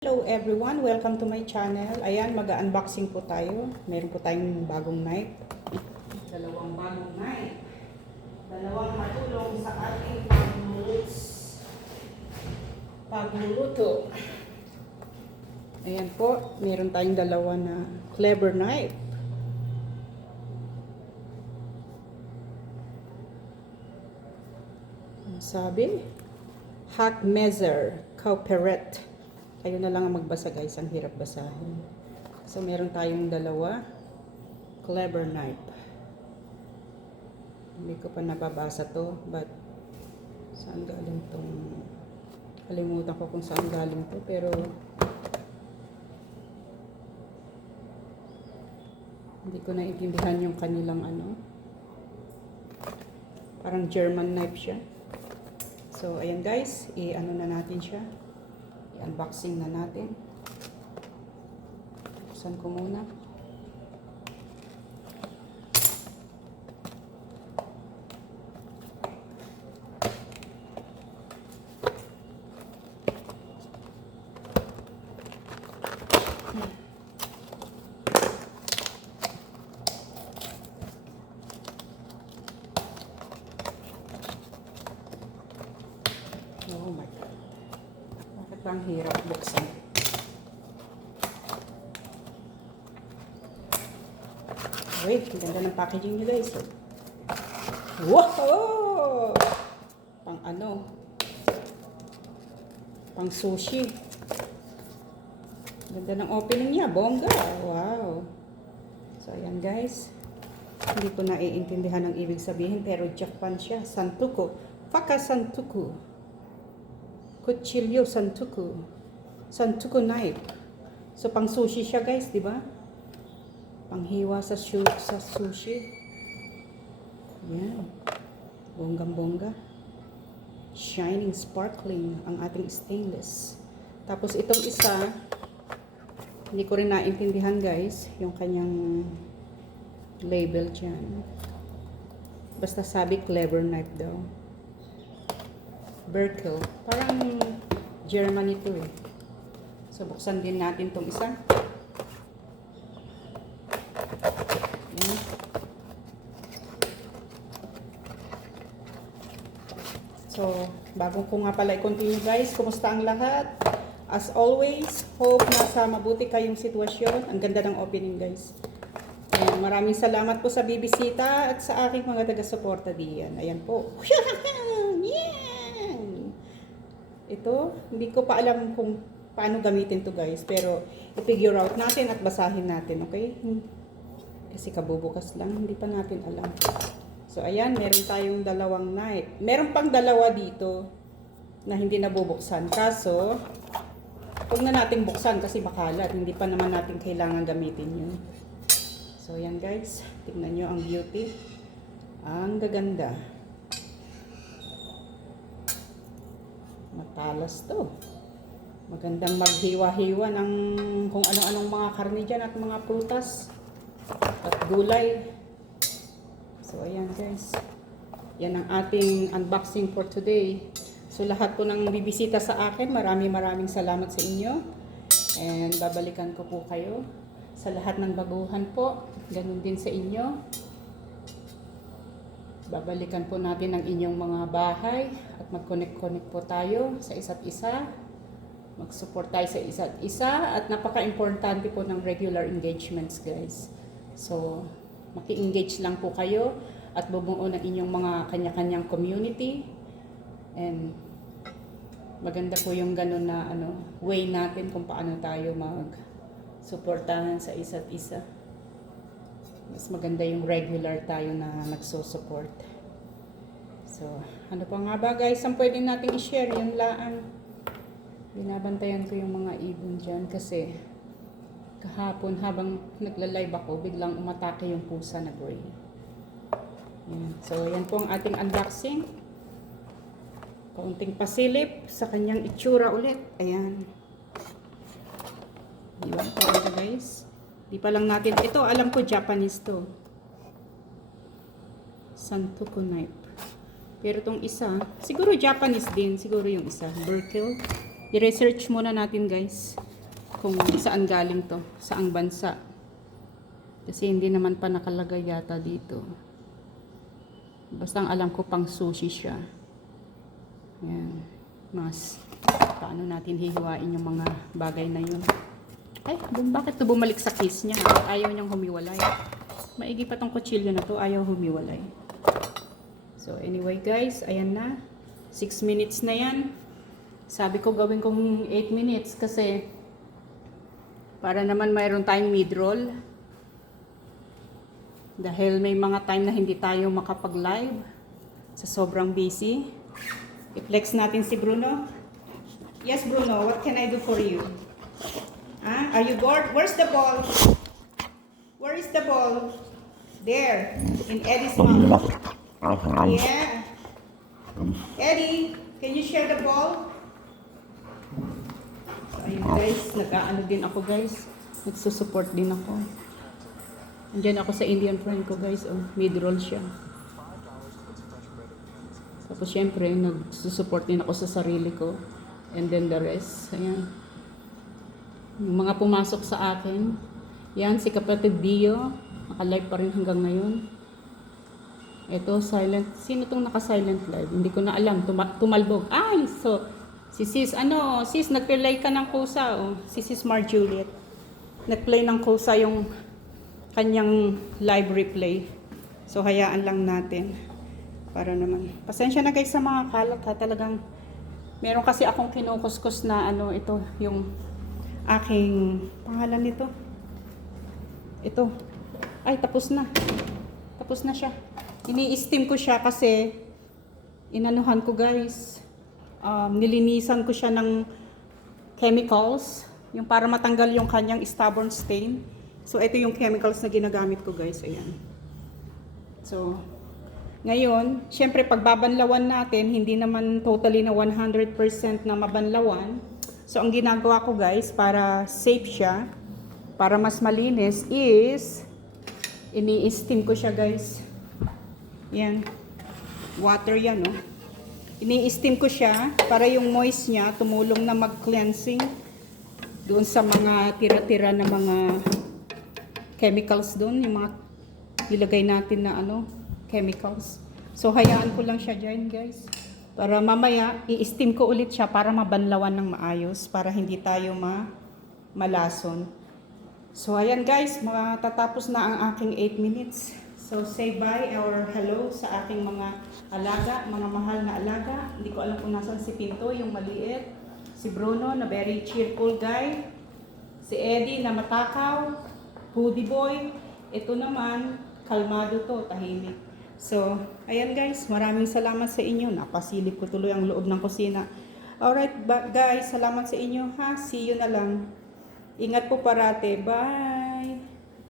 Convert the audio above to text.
Hello everyone, welcome to my channel. Ayan, mag-unboxing po tayo. Meron po tayong bagong knife. Dalawang bagong knife. Dalawang matulong sa ating pagluluto. Ayan po, meron tayong dalawa na clever knife. Ang sabi, Hack Measure Cooperate. Kayo na lang ang magbasa guys, ang hirap basahin. So meron tayong dalawa clever knife. Hindi ko pa nababasa to, but saan galing tong, kalimutan ko kung saan galing to, pero hindi ko naintindihan yung kanilang parang German knife siya. So ayan guys, i-ano na natin siya, i-unboxing na natin. Buksan ko muna. Oh my God. Bakit bang hirap buksan? Wait, ang ganda ng packaging nyo guys. Wow! Pang ano? Pang sushi. Ganda ng opening niya, bongga. Wow. So ayan guys. Hindi ko naiintindihan ang ibig sabihin, pero Japan siya. Santoku. Faka Santoku. Kutsilyo Santoku. Santoku knife. So pang sushi siya guys, di ba? Panghiwa sa sushi. Yan. Bonggang-bongga. Shining, sparkling ang ating stainless. Tapos itong isa, hindi ko rin naintindihan guys, yung kanyang label dyan. Basta sabi clever knife daw. Berkel. Parang German ito eh. So buksan din natin itong isa. Yan. So, bago ko nga pala i-continue guys, kumusta ang lahat? As always, hope nasa mabuti kayong sitwasyon. Ang ganda ng opening guys. Ayan, maraming salamat po sa bibisita at sa aking mga taga-suporta diyan. Ayan po. Yan! Ito, hindi ko pa alam kung paano gamitin to guys. Pero, i-figure out natin at basahin natin, okay? Kasi kabubukas lang, hindi pa natin alam. So, ayan, meron tayong dalawang knife. Meron pang dalawa dito na hindi nabubuksan. Kaso, huwag na natin buksan kasi bakalat. Hindi pa naman natin kailangan gamitin yun. So, ayan guys. Tignan nyo ang beauty. Ang gaganda. Matalas to. Magandang maghiwa-hiwa ng kung ano-anong mga karne dyan at mga prutas at gulay. So, ayan guys. Yan ang ating unboxing for today. So, lahat po ng bibisita sa akin, maraming salamat sa inyo. And babalikan ko po kayo. Sa lahat ng baguhan po, ganun din sa inyo. Babalikan po natin ang inyong mga bahay at mag-connect po tayo sa isa't isa. Mag-support tayo sa isa't isa at napaka-importante po ng regular engagements guys. So, maki-engage lang po kayo at bumuo ng inyong mga kanya-kanyang community. And maganda po yung ganun na way natin kung paano tayo mag-suportahan sa isa't isa. Mas maganda yung regular tayo na nagsusupport. So, ano pa nga ba guys ang pwedeng natin i-share? Yung laan. Binabantayan ko yung mga ibon dyan kasi kahapon habang nagla-live ako, biglang umatake yung pusa na gray. Yan. So, yan po ang ating unboxing. Kaunting pasilip sa kanyang itsura ulit. Ayan. Diba? Ito guys. Di pa lang natin. Ito, alam ko Japanese to. Santoku knife. Pero itong isa, siguro Japanese din. Siguro yung isa. Berkel. I-research muna natin guys. kung saan galing to, saang bansa. Kasi hindi naman pa nakalagay yata dito. Basta ang alam ko pang sushi siya. Ayan. Paano natin hihiwain yung mga bagay na yun. Ay, bakit to bumalik sa case niya? Ayaw niyang humiwalay. Maigi pa tong kutsilyo na to, ayaw humiwalay. So anyway guys, ayan na. 6 minutes na yan. Sabi ko gawin kong 8 minutes kasi para naman mayroon tayong mid-roll. Dahil may mga time na hindi tayo makapag-live sa sobrang busy. I-flex natin si Bruno. Yes, Bruno, what can I do for you? Are you bored? Where's the ball? Where is the ball? There, in Eddie's mouth. Yeah. Eddie, can you share the ball? So, ayun guys, nag-aano din ako guys. Nagsusupport din ako. Andiyan ako sa Indian friend ko guys. Oh, mid-roll siya. Tapos syempre, nagsusupport din ako sa sarili ko. And then the rest. Ayan. Yung mga pumasok sa akin. Yan, si kapatid Dio. Naka-live pa rin hanggang ngayon. Ito, silent. Sino tong naka-silent live? Hindi ko na alam. Tumalbog. Ay, so, si sis, sis, nag-play ka ng kusa. Oh. Si sis Mar Juliet. Nag-play ng kusa yung kanyang live replay. So, hayaan lang natin. Para naman. Pasensya na guys sa mga kalat ha. Talagang, meron kasi akong kinukuskus na ito, yung aking, pangalan nito. Ito. Ay, tapos na. Tapos na siya. Ini-steam ko siya kasi, inanuhan ko guys. Nilinisan ko siya ng chemicals. Yung para matanggal yung kanyang stubborn stain. So, ito yung chemicals na ginagamit ko guys. Ayan. So, ngayon, syempre pagbabanlawan natin, hindi naman totally na 100% na mabanlawan. So, ang ginagawa ko guys, para safe siya, para mas malinis, is, ini-steam ko siya guys. Yan. Water yan, no? Ini-steam ko siya, para yung moist niya, tumulong na mag-cleansing doon sa mga tira-tira na mga chemicals doon, yung mga ilagay natin na chemicals. So, hayaan ko lang siya dyan, guys. Para mamaya, i-steam ko ulit siya para mabanlawan ng maayos. Para hindi tayo malason. So, ayan guys. Matatapos na ang aking 8 minutes. So, say bye or hello sa aking mga alaga. Mga mahal na alaga. Hindi ko alam kung nasan si Pinto, yung maliit. Si Bruno, na very cheerful guy. Si Eddie, na matakaw. Hoodie boy. Ito naman, kalmado to, tahimik. So, ayan guys, maraming salamat sa inyo. Napasilip ko tuloy ang loob ng kusina. Alright guys, salamat sa inyo ha. See you na lang. Ingat po parate. Bye!